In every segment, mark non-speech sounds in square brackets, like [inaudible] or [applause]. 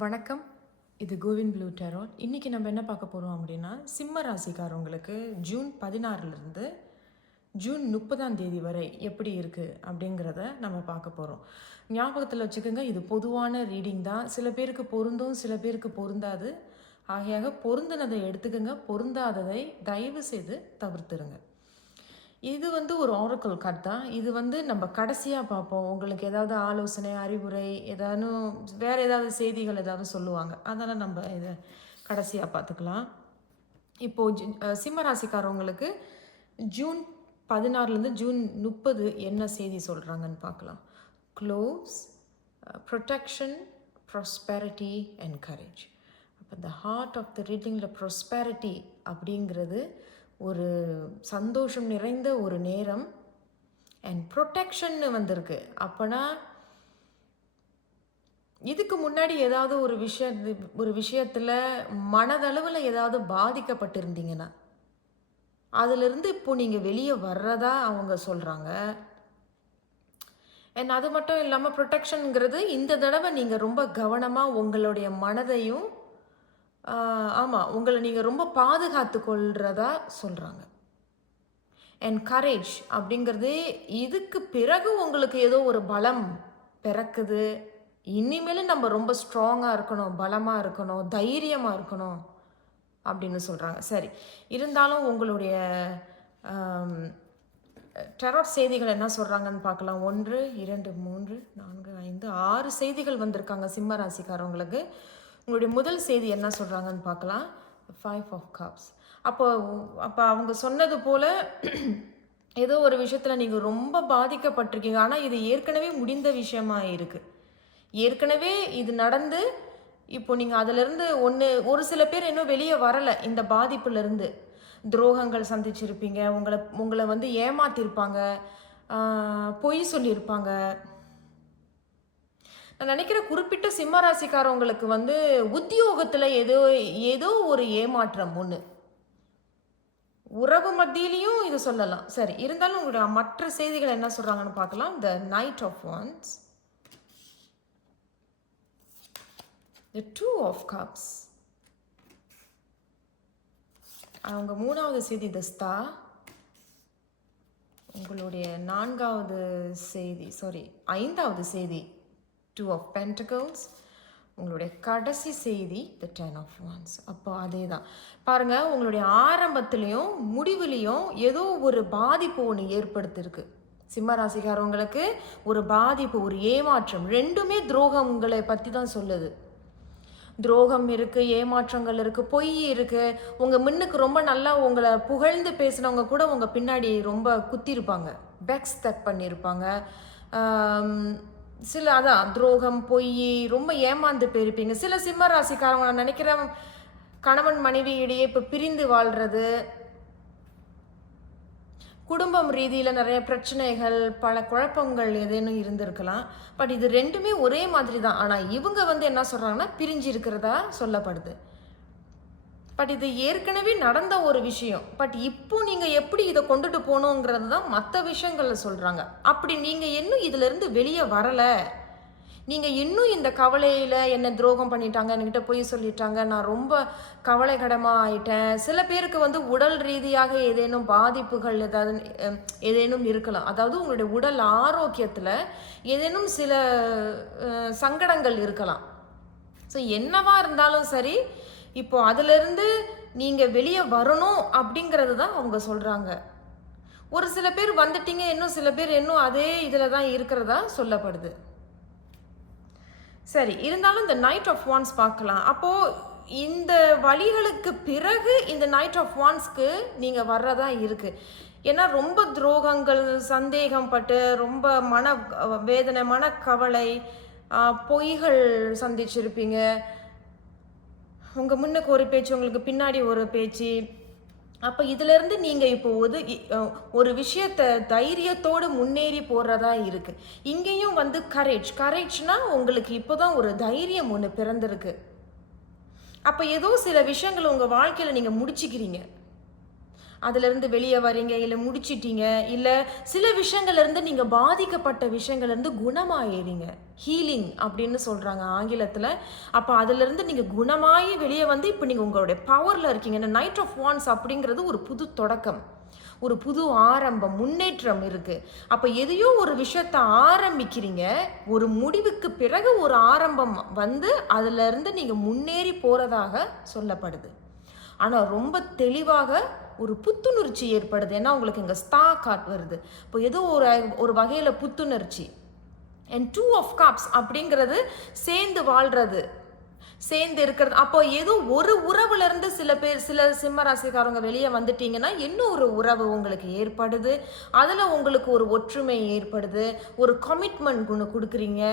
வணக்கம். இது கோவிந்த் ப்ளூ டெரோட் இன்றைக்கி நம்ம என்ன பார்க்க போகிறோம் அப்படின்னா சிம்ம ராசிக்காரவங்களுக்கு ஜூன் பதினாறுலேருந்து ஜூன் முப்பதாம் தேதி வரை எப்படி இருக்குது அப்படிங்கிறத நம்ம பார்க்க போகிறோம் ஞாபகத்தில் வச்சுக்கோங்க இது பொதுவான ரீடிங் தான். சில பேருக்கு பொருந்தும் சில பேருக்கு பொருந்தாது. ஆகையாக பொருந்தினதை எடுத்துக்கோங்க. பொருந்தாததை தயவு செய்து தவிர்த்துருங்க. இது வந்து ஒரு ஆரக்கல் கார்டு தான். இது வந்து நம்ம கடைசியாக பார்ப்போம். உங்களுக்கு ஏதாவது ஆலோசனை அறிவுரை ஏதாவது வேறு ஏதாவது செய்திகள் ஏதாவது சொல்லுவாங்க. அதெல்லாம் நம்ம இதை கடைசியாக பார்த்துக்கலாம். இப்போது சிம்மராசிக்காரவங்களுக்கு சிம்ம ராசிக்காரவங்களுக்கு ஜூன் பதினாறுலேருந்து ஜூன் முப்பது என்ன செய்தி சொல்கிறாங்கன்னு பார்க்கலாம். Close protection prosperity and courage அப்போ இந்த ஹார்ட் ஆஃப் த ரீடிங்கில் ப்ராஸ்பெரிட்டி அப்படிங்கிறது ஒரு சந்தோஷம் நிறைந்த ஒரு நேரம் அண்ட் ப்ரொடெக்ஷன்னு வந்திருக்கு. அப்போனா இதுக்கு முன்னாடி ஏதாவது ஒரு விஷய ஒரு விஷயத்தில் மனதளவில் ஏதாவது பாதிக்கப்பட்டிருந்தீங்கன்னா அதிலிருந்து இப்போ நீங்கள் வெளியே வர்றதா அவங்க சொல்கிறாங்க அண்ட் அது மட்டும் இல்லாமல் ப்ரொடெக்ஷனுங்கிறது இந்த தடவை நீங்கள் ரொம்ப கவனமாக உங்களுடைய மனதையும் ஆமாம் உங்களை நீங்கள் ரொம்ப பாதுகாத்து கொள்றதா சொல்கிறாங்க அண்ட் கரேஜ் அப்படிங்கிறது இதுக்கு பிறகு உங்களுக்கு ஏதோ ஒரு பலம் பிறக்குது. இனிமேலும் நம்ம ரொம்ப ஸ்ட்ராங்காக இருக்கணும் பலமாக இருக்கணும் தைரியமாக இருக்கணும் அப்படின்னு சொல்கிறாங்க சரி. இருந்தாலும் உங்களுடைய டெரோட் செய்திகள் என்ன சொல்கிறாங்கன்னு பார்க்கலாம். ஒன்று இரண்டு மூன்று நான்கு ஐந்து ஆறு செய்திகள் வந்திருக்காங்க சிம்ம ராசிக்காரவங்களுக்கு. உங்களுடைய முதல் செய்தி என்ன சொல்கிறாங்கன்னு பார்க்கலாம். ஃபைவ் ஆஃப் கப்ஸ் அப்போ அப்போ அவங்க சொன்னது போல் [clears throat] ஏதோ ஒரு விஷயத்தில் நீங்கள் ரொம்ப பாதிக்கப்பட்டிருக்கீங்க. ஆனால் இது ஏற்கனவே முடிந்த விஷயமா இருக்குது ஏற்கனவே இது நடந்து இப்போ நீங்கள் அதிலிருந்து ஒன்று ஒரு சில பேர் இன்னும் வெளியே வரலை இந்த பாதிப்புலேருந்து. துரோகங்கள் சந்திச்சிருப்பீங்க. உங்களை உங்களை வந்து ஏமாத்திருப்பாங்க. பொய் சொல்லியிருப்பாங்க. நான் நினைக்கிற குறிப்பிட்ட சிம்ம ராசிக்காரவங்களுக்கு வந்து உத்தியோகத்தில் ஏதோ ஏதோ ஒரு ஏமாற்றம் ஒன்று உறவு மத்தியிலையும் இது சொல்லலாம். சரி இருந்தாலும் உங்களுடைய மற்ற செய்திகள் என்ன சொல்கிறாங்கன்னு பார்க்கலாம். The knight of wands the two of cups அவங்க மூணாவது செய்தி தஸ்தா உங்களுடைய நான்காவது செய்தி சாரி ஐந்தாவது செய்தி. டூ ஆஃப் பென்டகல்ஸ் உங்களுடைய கடைசி செய்தி த டென் ஆஃப் ஒன்ஸ் அப்போ அதே தான் பாருங்கள் உங்களுடைய ஆரம்பத்துலேயும் முடிவுலேயும் ஏதோ ஒரு பாதிப்பு ஒன்று ஏற்படுத்திருக்கு. சிம்ம ராசிக்காரவங்களுக்கு ஒரு பாதிப்பு ஒரு ஏமாற்றம் ரெண்டுமே துரோகங்களை பற்றி தான் சொல்லுது. துரோகம் இருக்குது ஏமாற்றங்கள் இருக்குது பொய் இருக்குது உங்கள் முன்னுக்கு ரொம்ப நல்லா உங்களை புகழ்ந்து பேசினவங்க கூட உங்கள் பின்னாடி ரொம்ப குத்திருப்பாங்க. பெக்ஸ் தட் பண்ணியிருப்பாங்க சில அதான் துரோகம் பொய் ரொம்ப ஏமாந்து போயிருப்பீங்க. சில சிம்ம ராசிக்காரங்க நான் நினைக்கிறேன் கணவன் மனைவி இடையே இப்போ பிரிந்து வாழ்றது. குடும்பம் ரீதியில் நிறைய பிரச்சனைகள் பல குழப்பங்கள் ஏதேனும் இருந்திருக்கலாம். பட் இது ரெண்டுமே ஒரே மாதிரி தான் ஆனால் இவங்க வந்து என்ன சொல்கிறாங்கன்னா பிரிஞ்சு இருக்கிறதா சொல்லப்படுது. பட் இது ஏற்கனவே நடந்த ஒரு விஷயம். பட் இப்போ நீங்கள் எப்படி இதை கொண்டுட்டு போகணுங்கிறது தான் மற்ற விஷயங்களில் சொல்கிறாங்க அப்படி நீங்கள் இன்னும் இதிலிருந்து வெளியே வரலை. நீங்கள் இன்னும் இந்த கவலையில் என்ன துரோகம் பண்ணிட்டாங்க என்கிட்ட போய் சொல்லிட்டாங்க நான் ரொம்ப கவலைகடமாக ஆயிட்டேன். சில பேருக்கு வந்து உடல் ரீதியாக ஏதேனும் பாதிப்புகள் ஏதாவது ஏதேனும் இருக்கலாம். அதாவது உங்களுடைய உடல் ஆரோக்கியத்தில் ஏதேனும் சில சங்கடங்கள் இருக்கலாம். ஸோ என்னவா இருந்தாலும் சரி இப்போ அதிலிருந்து நீங்கள் வெளியே வரணும் அப்படிங்கிறது தான் அவங்க சொல்கிறாங்க ஒரு சில பேர் வந்துட்டீங்க இன்னும் சில பேர் இன்னும் அதே இதில் தான் இருக்கிறதா சொல்லப்படுது. சரி இருந்தாலும் இந்த நைட் ஆஃப் வான்ஸ் பார்க்கலாம். அப்போது இந்த வழிகளுக்கு பிறகு இந்த நைட் ஆஃப் வான்ஸ்க்கு நீங்கள் வர்றதா இருக்குது ஏன்னா ரொம்ப துரோகங்கள் சந்தேகம் பட்டு ரொம்ப மன வேதனை மனக்கவலை கவலை பொய்கள் சந்திச்சிருப்பீங்க. உங்கள் முன்னுக்கு ஒரு பேச்சு உங்களுக்கு பின்னாடி ஒரு பேச்சு. அப்போ இதிலேருந்து நீங்கள் இப்போ ஒது ஒரு விஷயத்தை தைரியத்தோடு முன்னேறி போகிறதா இருக்குது இங்கேயும் வந்து கரேஜ் கரேஜ்னால் உங்களுக்கு இப்போ தான் ஒரு தைரியம் ஒன்று பிறந்திருக்கு. அப்போ ஏதோ சில விஷயங்கள் உங்கள் வாழ்க்கையில் நீங்கள் முடிச்சுக்கிறீங்க. அதுலேருந்து வெளியே வரீங்க இல்லை முடிச்சிட்டீங்க இல்லை சில விஷயங்கள்லேருந்து நீங்கள் பாதிக்கப்பட்ட விஷயங்கள்லேருந்து குணமாயிறீங்க. ஹீலிங் அப்படின்னு சொல்கிறாங்க ஆங்கிலத்தில். அப்போ அதுலேருந்து நீங்கள் குணமாகி வெளியே வந்து இப்போ நீங்கள் உங்களுடைய பவரில் இருக்கீங்க. இந்த நைட் ஆஃப் வான்ஸ் அப்படிங்கிறது ஒரு புது தொடக்கம். ஒரு புது ஆரம்பம் முன்னேற்றம் இருக்குது அப்போ எதையோ ஒரு விஷயத்த ஆரம்பிக்கிறீங்க. ஒரு முடிவுக்கு பிறகு ஒரு ஆரம்பம் வந்து அதுலேருந்து நீங்கள் முன்னேறி போகிறதாக சொல்லப்படுது. ஆனால் ரொம்ப தெளிவாக ஒரு புத்துணர்ச்சி ஏற்படுது. ஏன்னா உங்களுக்கு இங்கே ஸ்தா காட் வருது. இப்போ ஏதோ ஒரு ஒரு வகையில் புத்துணர்ச்சி. அண்ட் டூ ஆஃப் கப்ஸ் அப்படிங்கிறது சேர்ந்து வாழ்றது. சேர்ந்து இருக்கிறது. அப்போ ஏதோ ஒரு உறவுலேருந்து சில பேர் சில சிம்ம ராசிக்காரங்க வெளியே வந்துட்டீங்கன்னா இன்னும் ஒரு உறவு உங்களுக்கு ஏற்படுது. அதில் உங்களுக்கு ஒரு ஒற்றுமை ஏற்படுது. ஒரு கமிட்மெண்ட் ஒன்று கொடுக்குறீங்க.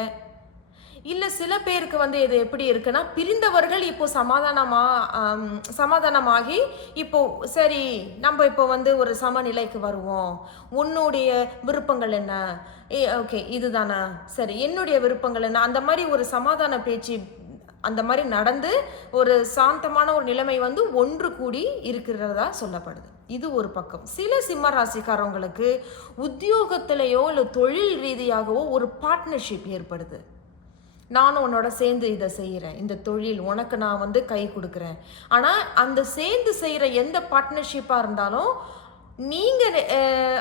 இல்லை சில பேருக்கு வந்து இது எப்படி இருக்குன்னா பிரிந்தவர்கள் இப்போ சமாதானமா சமாதானமாகி இப்போ சரி நம்ம இப்போ வந்து ஒரு சமநிலைக்கு வருவோம். உன்னுடைய விருப்பங்கள் என்ன? ஏ ஓகே இதுதானா? சரி என்னுடைய விருப்பங்கள் என்ன? அந்த மாதிரி ஒரு சமாதான பேச்சு அந்த மாதிரி நடந்து ஒரு சாந்தமான ஒரு நிலைமை வந்து ஒன்று கூடி இருக்கிறதா சொல்லப்படுது. இது ஒரு பக்கம். சில சிம்ம ராசிக்காரவங்களுக்கு உத்தியோகத்திலேயோ இல்லை தொழில் ரீதியாகவோ ஒரு பார்ட்னர்ஷிப் ஏற்படுது. நானும் உன்னோட சேர்ந்து இதை செய்கிறேன் இந்த தொழில் உனக்கு நான் வந்து கை கொடுக்குறேன். ஆனால் அந்த சேர்ந்து செய்கிற எந்த பார்ட்னர்ஷிப்பாக இருந்தாலும் நீங்கள்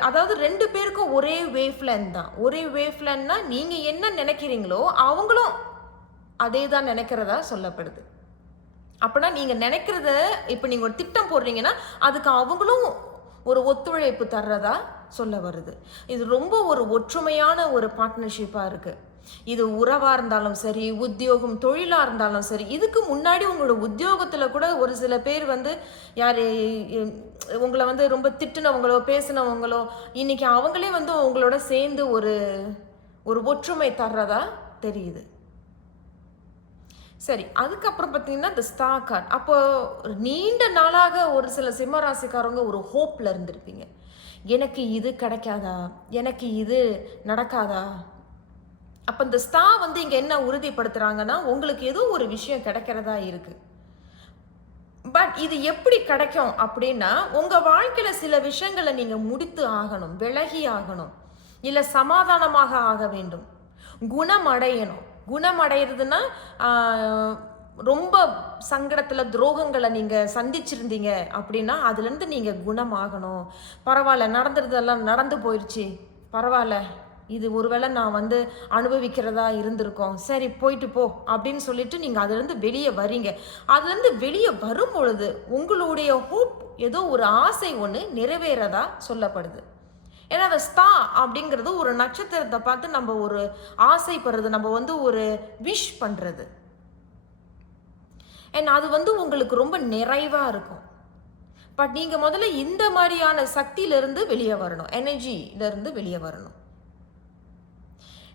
அதாவது ரெண்டு பேருக்கும் ஒரே வேவ்லேன் தான். ஒரே வேவ்லேன்னா நீங்கள் என்ன நினைக்கிறீங்களோ அவங்களும் அதே தான் நினைக்கிறதா சொல்லப்படுது. அப்படின்னா நீங்கள் நினைக்கிறத இப்போ நீங்கள் ஒரு திட்டம் போடுறீங்கன்னா அதுக்கு அவங்களும் ஒரு ஒத்துழைப்பு தர்றதா சொல்ல வருது. இது ரொம்ப ஒரு ஒற்றுமையான ஒரு பார்ட்னர்ஷிப்பாக இருக்குது இது உறவாக இருந்தாலும் சரி உத்தியோகம் தொழிலாக இருந்தாலும் சரி இதுக்கு முன்னாடி உங்களோட உத்தியோகத்தில் கூட ஒரு சில பேர் வந்து யார் உங்களை வந்து ரொம்ப திட்டுனவங்களோ பேசினவங்களோ இன்னைக்கு அவங்களே வந்து உங்களோட சேர்ந்து ஒரு ஒரு ஒற்றுமை தர்றதா தெரியுது. சரி அதுக்கப்புறம் பார்த்தீங்கன்னா இந்த ஸ்டா கார்ட் அப்போ நீண்ட நாளாக ஒரு சில சிம்மராசிக்காரவங்க ஒரு ஹோப்பில் இருந்திருப்பீங்க. எனக்கு இது கிடைக்காதா? எனக்கு இது நடக்காதா? அப்போ இந்த ஸ்டா வந்து இங்கே என்ன உறுதிப்படுத்துகிறாங்கன்னா உங்களுக்கு ஏதோ ஒரு விஷயம் கிடைக்கிறதா இருக்கு. பட் இது எப்படி கிடைக்கும் அப்படின்னா உங்கள் வாழ்க்கையில் சில விஷயங்களை நீங்கள் முடித்து ஆகணும் விலகி ஆகணும் இல்லை சமாதானமாக ஆக வேண்டும். குணமடையணும். குணமடைகிறதுனா ரொம்ப சங்கடத்தில் துரோகங்களை நீங்கள் சந்திச்சிருந்தீங்க அப்படின்னா அதுலேருந்து நீங்கள் குணமாகணும். பரவாயில்ல நடந்துறதெல்லாம் நடந்து போயிடுச்சு பரவாயில்ல. இது ஒருவேளை நான் வந்து அனுபவிக்கிறதா இருந்திருக்கோம். சரி போயிட்டு போ அப்படின்னு சொல்லிட்டு நீங்கள் அதுலேருந்து வெளியே வரீங்க. அதுலேருந்து வெளியே வரும் பொழுது உங்களுடைய ஹோப் ஏதோ ஒரு ஆசை ஒன்று நிறைவேறதா சொல்லப்படுது. ஏன்னா அந்த ஸ்தா அப்படிங்கிறது ஒரு நட்சத்திரத்தை பார்த்து நம்ம ஒரு ஆசைப்படுறது நம்ம வந்து ஒரு விஷ் பண்ணுறது அண்ட் அது வந்து உங்களுக்கு ரொம்ப நிறைவாக இருக்கும். பட் நீங்கள் முதல்ல இந்த மாதிரியான சக்தியிலேருந்து வெளியே வரணும். எனர்ஜியிலேருந்து வெளியே வரணும்.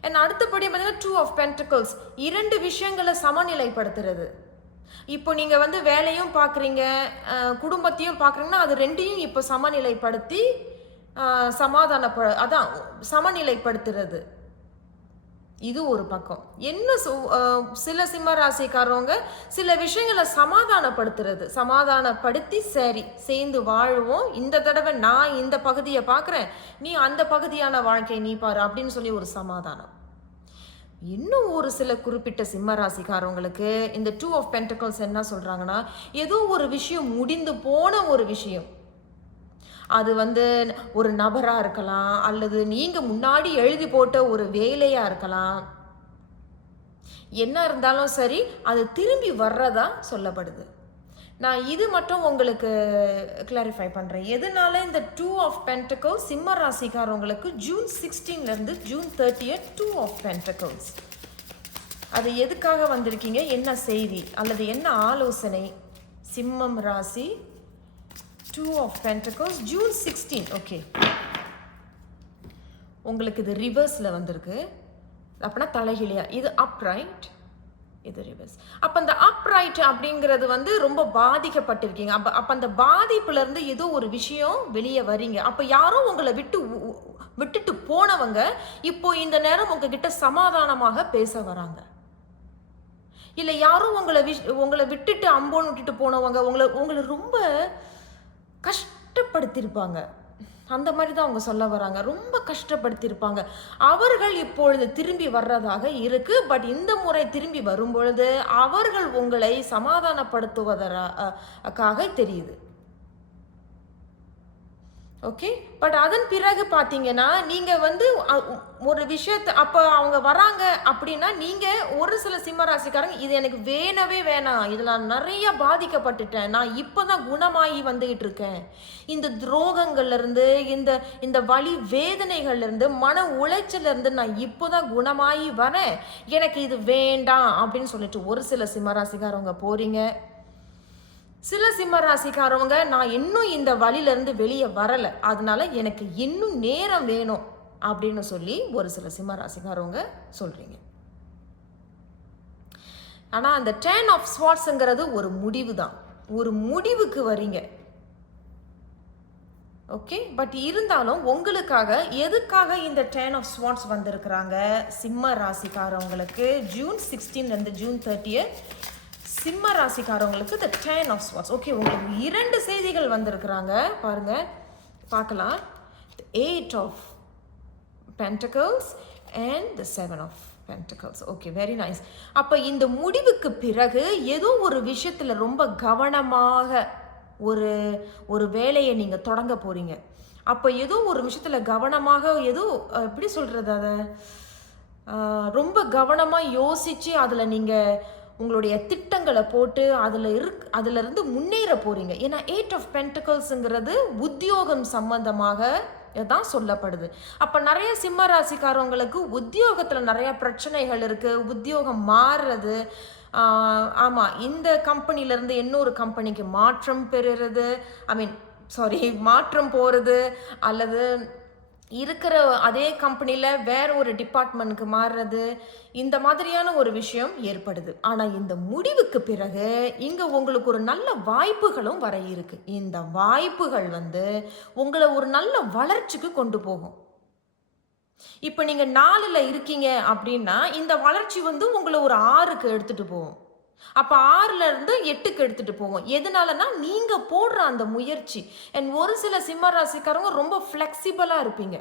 அண்ட் அடுத்தபடி பார்த்தீங்கன்னா டூ ஆஃப் பென்டிக்கல்ஸ் இரண்டு விஷயங்களை சமநிலைப்படுத்துறது. இப்போ நீங்கள் வந்து வேலையும் பார்க்குறீங்க குடும்பத்தையும் பார்க்குறீங்கன்னா அது ரெண்டையும் இப்போ சமநிலைப்படுத்தி சமாதானப்ப அதான் சமநிலைப்படுத்துறது. இது ஒரு பக்கம். என்ன சில சிம்ம ராசிக்காரவங்க சில விஷயங்களை சமாதானப்படுத்துறது. சமாதானப்படுத்தி சரி சேர்ந்து வாழுவோம். இந்த தடவை நான் இந்த பகுதியை பார்க்குறேன். நீ அந்த பகுதியான வாழ்க்கை நீ பாரு அப்படின்னு சொல்லி ஒரு சமாதானம். இன்னும் ஒரு சில குறிப்பிட்ட சிம்ம ராசிக்காரவங்களுக்கு இந்த டூ ஆஃப் பென்டக்கல்ஸ் என்ன சொல்கிறாங்கன்னா ஏதோ ஒரு விஷயம் முடிந்து போன ஒரு விஷயம். அது வந்து ஒரு நபராக இருக்கலாம் அல்லது நீங்கள் முன்னாடி எழுதி போட்ட ஒரு வேலையாக இருக்கலாம். என்ன இருந்தாலும் சரி அது திரும்பி வர்றதா சொல்லப்படுது. நான் இது மட்டும் உங்களுக்கு கிளாரிஃபை பண்ணுறேன் எதனால இந்த டூ ஆஃப் பென்டக்கல்ஸ் சிம்ம ராசிக்காரவங்களுக்கு June சிக்ஸ்டீன்லேருந்து June thirtieth two of pentacles அது எதுக்காக வந்திருக்கீங்க? என்ன செய்தி? அல்லது என்ன ஆலோசனை? சிம்மம் ராசி two of pentacles June sixteen okay உங்களுக்கு இது ரிவர்ஸில் வந்திருக்கு. அப்படின்னா தலைகிழியா. இது அப்ரைட் இது ரிவர்ஸ் அப்போ அந்த அப்ரைட் அப்படிங்கிறது வந்து ரொம்ப பாதிக்கப்பட்டிருக்கீங்க. அப்போ அப்போ அந்த பாதிப்புலேருந்து ஏதோ ஒரு விஷயம் வெளியே வரீங்க அப்போ யாரும் உங்களை விட்டு விட்டுட்டு போனவங்க இப்போ இந்த நேரம் உங்ககிட்ட சமாதானமாக பேச வராங்க. இல்லை யாரும் உங்களை விஷ் உங்களை விட்டுட்டு அம்போன்னு விட்டுட்டு போனவங்க உங்களை உங்களை ரொம்ப கஷ்டப்படுத்தியிருப்பாங்க அந்த மாதிரி தான் அவங்க சொல்ல வராங்க. ரொம்ப கஷ்டப்படுத்தியிருப்பாங்க அவர்கள் இப்பொழுது திரும்பி வர்றதாக இருக்கு. பட் இந்த முறை திரும்பி வரும்பொழுது அவர்கள் உங்களை சமாதானப்படுத்துவதற்காக தெரியுது. ஓகே பட் அதன் பிறகு பார்த்தீங்கன்னா நீங்கள் வந்து ஒரு விஷயத்தை அப்போ அவங்க வராங்க அப்படின்னா நீங்கள் ஒரு சில சிம்ம ராசிக்காரங்க இது எனக்கு வேணவே வேணாம். இதில் நான் நிறைய பாதிக்கப்பட்டுட்டேன். நான் இப்போ தான் குணமாகி வந்துகிட்டு இருக்கேன் இந்த துரோகங்கள்லேருந்து இந்த இந்த வழி வேதனைகள்லேருந்து மன உளைச்சலேருந்து நான் இப்போ தான் குணமாகி வரேன். எனக்கு இது வேண்டாம் அப்படின்னு சொல்லிட்டு ஒரு சில சிம்ம ராசிக்காரவங்க சில சிம்ம ராசிக்காரவங்க நான் இன்னும் இந்த வழியிலேருந்து வெளியே வரலை. அதனால எனக்கு இன்னும் நேரம் வேணும் அப்படின்னு சொல்லி ஒரு சில சிம்ம ராசிக்காரவங்க சொல்கிறீங்க ஆனால் அந்த டேன் ஆஃப் ஸ்வாட்ஸுங்கிறது ஒரு முடிவு தான். ஒரு முடிவுக்கு வரீங்க. ஓகே? பட் இருந்தாலும் உங்களுக்காக எதுக்காக இந்த டேன் ஆஃப் ஸ்வாட்ஸ் வந்திருக்கிறாங்க? சிம்ம ராசிக்காரவங்களுக்கு ஜூன் சிக்ஸ்டீன்லேருந்து ஜூன் தேர்ட்டியை சிம்ம ராசிக்காரவங்களுக்கு the ten of swords okay உங்களுக்கு இரண்டு செய்திகள் வந்திருக்கிறாங்க. பாருங்க பார்க்கலாம். Eight of pentacles and the seven of pentacles okay very nice அப்போ இந்த முடிவுக்கு பிறகு ஏதோ ஒரு விஷயத்தில் ரொம்ப கவனமாக ஒரு ஒரு வேலையை நீங்கள் தொடங்க போகிறீங்க அப்போ ஏதோ ஒரு விஷயத்தில் கவனமாக ஏதோ எப்படி சொல்கிறது அதை? ரொம்ப கவனமாக யோசித்து அதில் நீங்கள் உங்களுடைய திட்டங்களை போட்டு அதில் இருக் அதிலிருந்து முன்னேற போகிறீங்க ஏன்னா எயிட் ஆஃப் பென்டிகல்ஸுங்கிறது உத்தியோகம் சம்பந்தமாக தான் சொல்லப்படுது. அப்போ நிறைய சிம்ம ராசிக்காரவங்களுக்கு உத்தியோகத்தில் நிறைய பிரச்சனைகள் இருக்குது உத்தியோகம் மாறுறது ஆமாம் இந்த கம்பெனிலேருந்து இன்னொரு கம்பெனிக்கு மாற்றம் பெறுறது ஐ மீன் சாரி மாற்றம் போகிறது அல்லது இருக்கிற அதே கம்பெனியில் வேற ஒரு டிபார்ட்மெண்ட்க்கு மாறுறது இந்த மாதிரியான ஒரு விஷயம் ஏற்படுது. ஆனால் இந்த முடிவுக்கு பிறகு இங்கே உங்களுக்கு ஒரு நல்ல வாய்ப்புகளும் வர இருக்கு. இந்த வாய்ப்புகள் வந்து உங்களை ஒரு நல்ல வளர்ச்சிக்கு கொண்டு போகும். இப்போ நீங்கள் நாலில் இருக்கீங்க அப்படின்னா இந்த வளர்ச்சி வந்து உங்களை ஒரு ஆறுக்கு எடுத்துகிட்டு போகும். அப்போ ஆறுல இருந்து எட்டுக்கு எடுத்துகிட்டு போவோம் எதனாலனா நீங்கள் போடுற அந்த முயற்சி. அண்ட் ஒரு சில சிம்ம ராசிக்காரங்க ரொம்ப ஃப்ளெக்சிபிளாக இருப்பீங்க.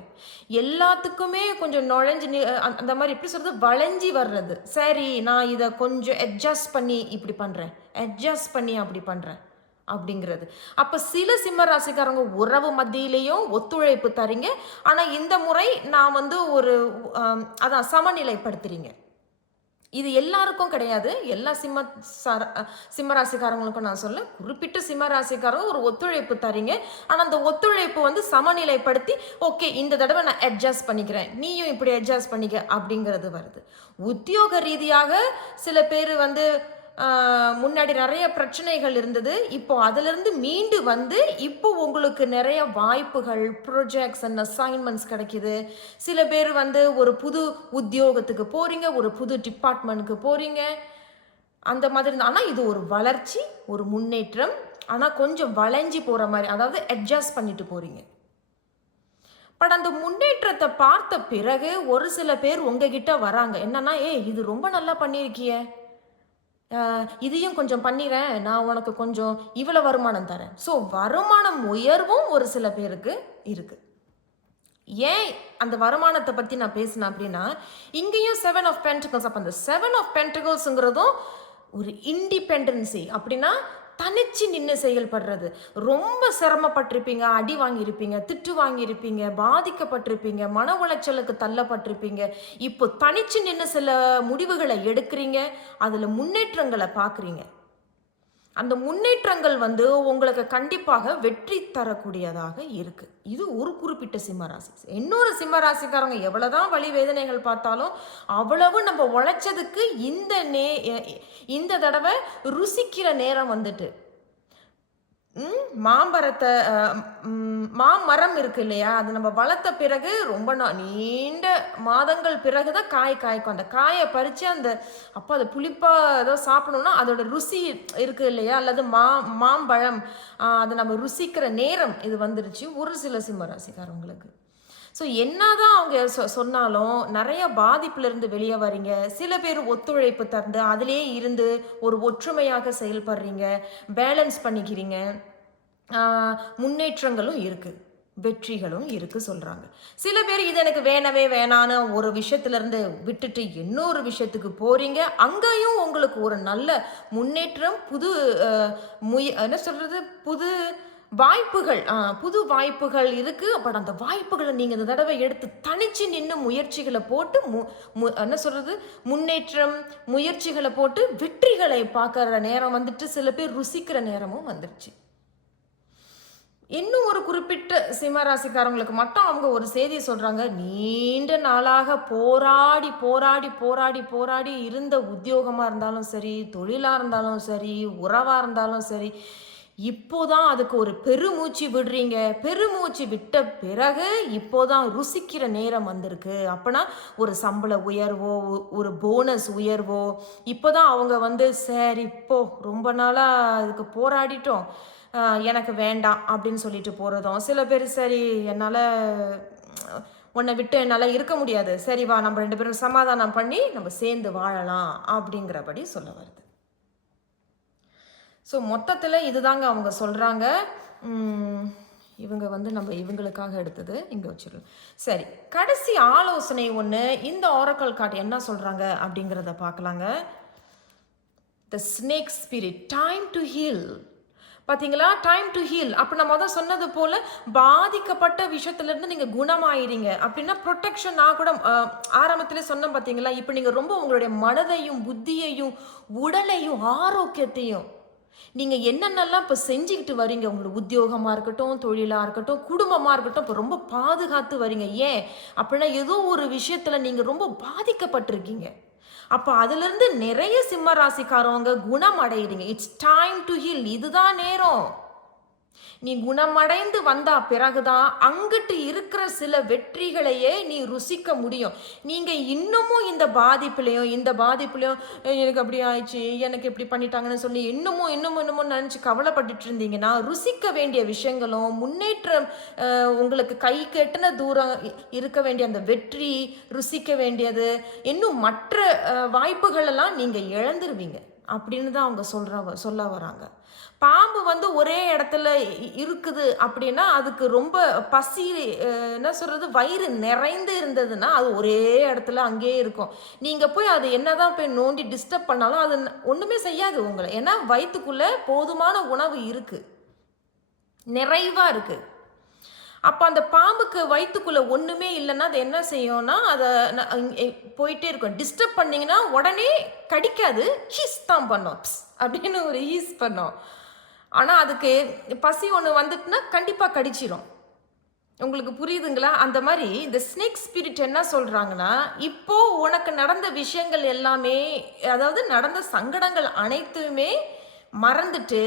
எல்லாத்துக்குமே கொஞ்சம் நுழைஞ்சு அந்த- அந்த மாதிரி எப்படி சொல்கிறது வளைஞ்சி வர்றது. சரி நான் இதை கொஞ்சம் அட்ஜஸ்ட் பண்ணி இப்படி பண்ணுறேன் அட்ஜஸ்ட் பண்ணி அப்படி பண்ணுறேன் அப்படிங்கிறது. அப்போ சில சிம்ம ராசிக்காரங்க உறவு மத்தியிலையும் ஒத்துழைப்பு தரீங்க. ஆனால் இந்த முறை நான் வந்து ஒரு அதான் சமநிலைப்படுத்துறீங்க. இது எல்லாருக்கும் கிடையாது. எல்லா சிம்ம சார சிம்ம ராசிக்காரங்களுக்கும் நான் சொல்ல குறிப்பிட்ட சிம்ம ராசிக்காரங்க ஒரு ஒத்துழைப்பு தரீங்க. ஆனால் அந்த ஒத்துழைப்பு வந்து சமநிலைப்படுத்தி ஓகே இந்த தடவை நான் அட்ஜஸ்ட் பண்ணிக்கிறேன். நீயும் இப்படி அட்ஜஸ்ட் பண்ணிக்க அப்படிங்கிறது வருது. உத்தியோக ரீதியாக சில பேர் வந்து முன்னாடி நிறைய பிரச்சனைகள் இருந்தது. இப்போ அதிலிருந்து மீண்டு வந்து இப்போ உங்களுக்கு நிறைய வாய்ப்புகள் ப்ரொஜெக்ட்ஸ் அண்ட் அசைன்மெண்ட்ஸ் கிடைக்கிது. சில பேர் வந்து ஒரு புது உத்தியோகத்துக்கு போகிறீங்க ஒரு புது டிபார்ட்மெண்ட்டுக்கு போகிறீங்க அந்த மாதிரி ஆனால் இது ஒரு வளர்ச்சி ஒரு முன்னேற்றம். ஆனால் கொஞ்சம் வளைஞ்சி போகிற மாதிரி அதாவது அட்ஜஸ்ட் பண்ணிட்டு போகிறீங்க பட் அந்த முன்னேற்றத்தை பார்த்த பிறகு ஒரு சில பேர் உங்ககிட்ட வராங்க. என்னன்னா ஏ இது ரொம்ப நல்லா பண்ணியிருக்கியே. இதையும் கொஞ்சம் பண்ணிடுறேன் நான் உனக்கு கொஞ்சம் இவ்வளோ வருமானம் தரேன். ஸோ வருமானம் உயர்வும் ஒரு சில பேருக்கு இருக்குது ஏன் அந்த வருமானத்தை பற்றி நான் பேசினேன் அப்படின்னா இங்கேயும் செவன் ஆஃப் பென்டிகல்ஸ் அப்போ அந்த செவன் ஆஃப் பென்டிகல்ஸுங்கிறதும் ஒரு இண்டிபெண்டன்சி அப்படின்னா தனிச்சு நின்று செயல்படுறது. ரொம்ப சிரமப்பட்டிருப்பீங்க அடி வாங்கியிருப்பீங்க திட்டு வாங்கியிருப்பீங்க பாதிக்கப்பட்டிருப்பீங்க மன உளைச்சலுக்கு தள்ளப்பட்டிருப்பீங்க. இப்போ தனிச்சு நின்று சில முடிவுகளை எடுக்கிறீங்க அதில் முன்னேற்றங்களை பார்க்குறீங்க. அந்த முன்னேற்றங்கள் வந்து உங்களுக்கு கண்டிப்பாக வெற்றி தரக்கூடியதாக இருக்கு. இது ஒரு குறிப்பிட்ட சிம்மராசி இன்னொரு சிம்மராசிக்காரங்க எவ்வளவுதான் வழி வேதனைகள் பார்த்தாலும் அவ்வளவு நம்ம உழைச்சதுக்கு இந்த நே இந்த தடவை ருசிக்கிற நேரம் வந்துட்டு. மாம்பரத்தை மாமரம் இருக்கு இல்லையா? அது நம்ம வளர்த்த பிறகு ரொம்ப நா- நீண்ட மாதங்கள் பிறகு தான் காய் காய்க்கும். அந்த காயை பறித்து அந்த அப்போ அதை புளிப்பாக ஏதோ சாப்பிடணும்னா அதோட ருசி இருக்குது இல்லையா? அல்லது மா மாம்பழம் அதை நம்ம ருசிக்கிற நேரம் இது வந்துருச்சு. ஒரு சில சிம்ம ராசிக்காரங்களுக்கு ஸோ என்னதான் அவங்க சொ சொன்னாலும் நிறைய பாதிப்புலேருந்து வெளியே வரீங்க சில பேர் ஒத்துழைப்பு தந்து அதிலே இருந்து ஒரு ஒற்றுமையாக செயல்படுறீங்க. பேலன்ஸ் பண்ணிக்கிறீங்க. முன்னேற்றங்களும் இருக்குது வெற்றிகளும் இருக்கு சொல்கிறாங்க சில பேர் இது எனக்கு வேணவே வேணான்னு ஒரு விஷயத்துலேருந்து விட்டுட்டு இன்னொரு விஷயத்துக்கு போகிறீங்க அங்கேயும் உங்களுக்கு ஒரு நல்ல முன்னேற்றம் புது முய என்ன சொல்கிறது புது வாய்ப்புகள் புது வாய்ப்புகள் இருக்குது பட் அந்த வாய்ப்புகளை நீங்கள் இந்த தடவை எடுத்து தனிச்சு நின்று முயற்சிகளை போட்டு மு மு- என்ன சொல்கிறது முன்னேற்றம் முயற்சிகளை போட்டு வெற்றிகளை பார்க்குற நேரம் வந்துட்டு சில பேர் ருசிக்கிற நேரமும் வந்துடுச்சு இன்னும் ஒரு குறிப்பிட்ட சிம்மராசிக்காரங்களுக்கு மட்டும் அவங்க ஒரு செய்தியை சொல்கிறாங்க நீண்ட நாளாக போராடி போராடி போராடி போராடி இருந்த உத்தியோகமாக இருந்தாலும் சரி தொழிலாக இருந்தாலும் சரி உறவாக இருந்தாலும் சரி இப்போதான் அதுக்கு ஒரு பெருமூச்சு விடுறீங்க. பெருமூச்சு விட்ட பிறகு இப்போதான் ருசிக்கிற நேரம் வந்திருக்கு. அப்பனா ஒரு சம்பள உயர்வோ ஒரு போனஸ் உயர்வோ இப்போதான் அவங்க வந்து சரி இப்போ ரொம்ப நாளாக அதுக்கு போராடிட்டோம். எனக்கு வேண்டாம் அப்படின்னு சொல்லிட்டு போகிறதும் சில பேர் சரி என்னால் உன்னை விட்டு என்னால் இருக்க முடியாது. சரி வா நம்ம ரெண்டு பேரும் சமாதானம் பண்ணி நம்ம சேர்ந்து வாழலாம் அப்படிங்கிறபடி சொல்ல வருது. ஸோ மொத்தத்தில் இதுதாங்க அவங்க சொல்கிறாங்க இவங்க வந்து நம்ம இவங்களுக்காக எடுத்தது. இங்கே வச்சிடலாம் சரி கடைசி ஆலோசனை ஒன்று இந்த ஆரக்கல் கார்டு என்ன சொல்கிறாங்க அப்படிங்கிறத பார்க்கலாங்க. The snake spirit time to heal பார்த்தீங்களா டைம் டு ஹீல் அப்போ நம்ம தான் சொன்னது போல் பாதிக்கப்பட்ட விஷயத்துலேருந்து நீங்கள் குணமாயிறீங்க. அப்படின்னா ப்ரொடெக்ஷன் நான் கூட ஆரம்பத்தில் ஆரம்பத்திலே சொன்னேன் பார்த்தீங்களா இப்போ நீங்கள் ரொம்ப உங்களுடைய மனதையும் புத்தியையும் உடலையும் ஆரோக்கியத்தையும் நீங்கள் என்னென்னலாம் இப்போ செஞ்சுக்கிட்டு வரீங்க? உங்களுக்கு உத்தியோகமாக இருக்கட்டும் தொழிலாக இருக்கட்டும் குடும்பமாக இருக்கட்டும் இப்போ ரொம்ப பாதுகாத்து வரீங்க. ஏன்? அப்படின்னா ஏதோ ஒரு விஷயத்தில் நீங்கள் ரொம்ப பாதிக்கப்பட்டிருக்கீங்க. அப்போ அதுலேருந்து நிறைய சிம்ம ராசிக்காரவங்க குணம் அடையிறீங்க இட்ஸ் டைம் டு ஹீல் இதுதான் நேரம். நீ குணமடைந்து வந்தா பிறகுதான் அங்கிட்டு இருக்கிற சில வெற்றிகளையே நீ ருசிக்க முடியும். நீங்கள் இன்னமும் இந்த பாதிப்புலையும் இந்த பாதிப்புலையும் எனக்கு அப்படி ஆயிடுச்சு எனக்கு இப்படி பண்ணிட்டாங்கன்னு சொல்லி இன்னமும் இன்னமும் இன்னமும் நினச்சி கவலைப்பட்டுட்டு இருந்தீங்கன்னா ருசிக்க வேண்டிய விஷயங்களும் முன்னேற்றம் உங்களுக்கு கை கெட்டின தூரம் இருக்க வேண்டிய அந்த வெற்றி ருசிக்க வேண்டியது இன்னும் மற்ற வாய்ப்புகளெல்லாம் நீங்கள் இழந்துருவீங்க. அப்படின்னு தான் அவங்க சொல்ற சொல்ல வராங்க. பாம்பு வந்து ஒரே இடத்துல இ- இருக்குது அப்படின்னா அதுக்கு ரொம்ப பசி என்ன சொல்கிறது வயிறு நிறைந்து இருந்ததுன்னா அது ஒரே இடத்துல அங்கேயே இருக்கும். நீங்கள் போய் அது என்னதான் போய் நோண்டி டிஸ்டர்ப் பண்ணாலும் அது ஒன்றுமே செய்யாது உங்களை. ஏன்னா வயிற்றுக்குள்ளே போதுமான உணவு இருக்குது நிறைவாக இருக்குது அப்போ அந்த பாம்புக்கு வயிற்றுக்குள்ளே ஒன்றுமே இல்லைன்னா அது என்ன செய்யும்னா அதை போயிட்டே இருக்கும். டிஸ்டர்ப் பண்ணிங்கன்னா உடனே கடிக்காது. ஹீஸ் தான் பண்ணும். அப்படின்னு ஒரு ஹீஸ் பண்ணும். ஆனால் அதுக்கு பசி ஒன்று வந்துட்டுனா கண்டிப்பாக கடிச்சிடும் உங்களுக்கு புரியுதுங்களா? அந்த மாதிரி இந்த ஸ்னேக் ஸ்பிரிட் என்ன சொல்கிறாங்கன்னா இப்போது உனக்கு நடந்த விஷயங்கள் எல்லாமே அதாவது நடந்த சங்கடங்கள் அனைத்துமே மறந்துட்டு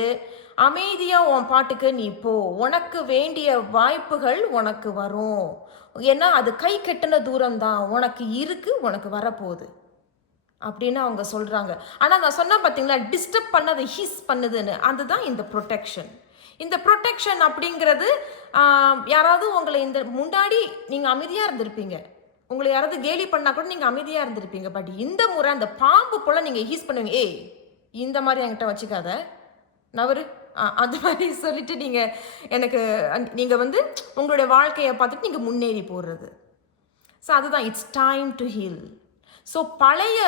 அமைதியாக உன் பாட்டுக்கு நீ போ. உனக்கு வேண்டிய வாய்ப்புகள் உனக்கு வரும். ஏன்னா அது கை கெட்டின தூரம் தான் உனக்கு இருக்கு உனக்கு வரப்போகுது. அப்படின்னு அவங்க சொல்கிறாங்க ஆனால் நான் சொன்னால் பார்த்தீங்களா டிஸ்டர்ப் பண்ணது ஹிஸ் பண்ணுதுன்னு. அதுதான் இந்த ப்ரொடெக்ஷன் இந்த ப்ரொடெக்ஷன் அப்படிங்கிறது யாராவது உங்களை இந்த முன்னாடி நீங்கள் அமைதியாக இருந்திருப்பீங்க. உங்களை யாராவது கேலி பண்ணால் கூட நீங்கள் அமைதியாக இருந்திருப்பீங்க. பட் இந்த முறை அந்த பாம்பு போல் நீங்கள் ஹீஸ் பண்ணுவீங்க. ஏய் இந்த மாதிரி என்கிட்ட வச்சுக்காத. நவரு. அது அந்த மாதிரி சொல்லிட்டு நீங்கள் எனக்கு அந்- வந்து உங்களுடைய வாழ்க்கையை பார்த்துட்டு நீங்கள் முன்னேறி போடுறது ஸோ அதுதான். It's time to heal so பழைய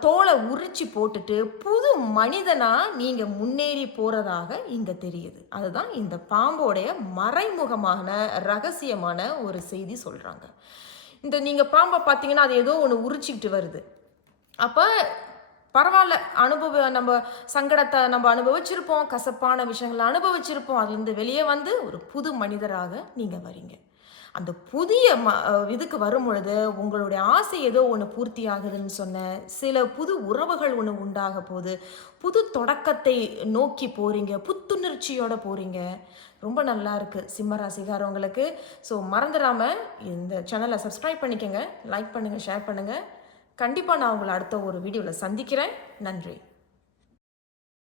தோலை உரிச்சு போட்டுட்டு புது மனிதனாக நீங்கள் முன்னேறி போகிறதாக இங்கே தெரியுது. அதுதான் இந்த பாம்போடைய மறைமுகமான ரகசியமான ஒரு செய்தி சொல்கிறாங்க இந்த நீங்கள் பாம்பை பார்த்தீங்கன்னா அது ஏதோ ஒன்று உரிச்சிக்கிட்டு வருது. அப்போ பரவாயில்ல அனுபவ நம்ம சங்கடத்தை நம்ம அனுபவிச்சிருப்போம் கசப்பான விஷயங்களை அனுபவிச்சிருப்போம். அதுலேருந்து வெளியே வந்து ஒரு புது மனிதராக நீங்கள் வரீங்க. அந்த புதிய ம இதுக்கு வரும் பொழுது உங்களுடைய ஆசை ஏதோ ஒன்று பூர்த்தி ஆகுதுன்னு சொன்னேன் சில புது உறவுகள் ஒன்று உண்டாக போகுது. புது தொடக்கத்தை நோக்கி போகிறீங்க புத்துணர்ச்சியோடு போகிறீங்க ரொம்ப நல்லா இருக்குது சிம்ம ராசிக்காரவங்களுக்கு. ஸோ மறந்துடாமல் இந்த சேனலை சப்ஸ்கிரைப் பண்ணிக்கோங்க லைக் பண்ணுங்கள் ஷேர் பண்ணுங்கள் கண்டிப்பாக நான் உங்களை அடுத்த ஒரு வீடியோவில் சந்திக்கிறேன். நன்றி.